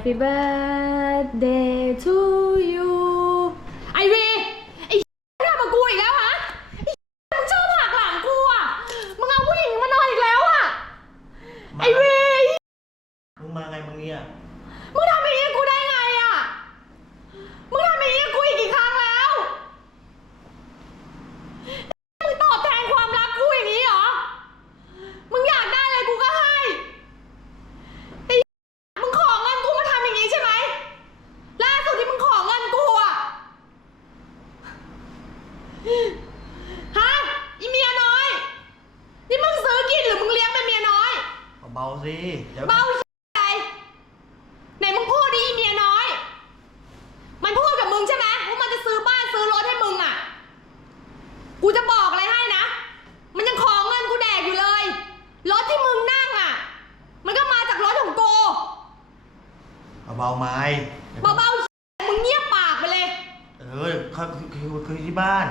Happy birthday to you ไอเวไอทำมากูอีกแล้วฮะไอมึงชอบหักหลังกูอะมึงเอาผู้หญิงมานอนอีกแล้วอะไอเวมึงมาไงมึงเนี่ยมึงทำอย่างนี้กับกูได้ไงอะ มึงทำอย่างนี้กับกูอีกกี่ครั้งแล้ว มึงตอบแทนความรักกูอย่างนี้เหรอ มึงอยากได้อะไรกูก็ให้ไอ้มึงขอเงินกูมาทำอย่างนี้ใช่ไหม ล่าสุดที่มึงขอเงินกูอะ ฮะอีเมียน้อย นี่มึงซื้อกินหรือมึงเลี้ยงเป็นเมียน้อย เบาๆสิเดี๋ยวเบาใจไหนมึงพูดดิอีเมียน้อย มันพูดกับมึงใช่ไหมว่ามันจะซื้อบ้านซื้อรถให้มึงอะ กูจะบอกอะไรให้นะ มันยังขอเงินกูแดกอยู่เลย รถที่มึงนั่งอะ มันก็มาจากรถของกูเบาๆไม้เบาๆมึงเงียบปากไปเลย เออเขาคือคือคือที่บ้าน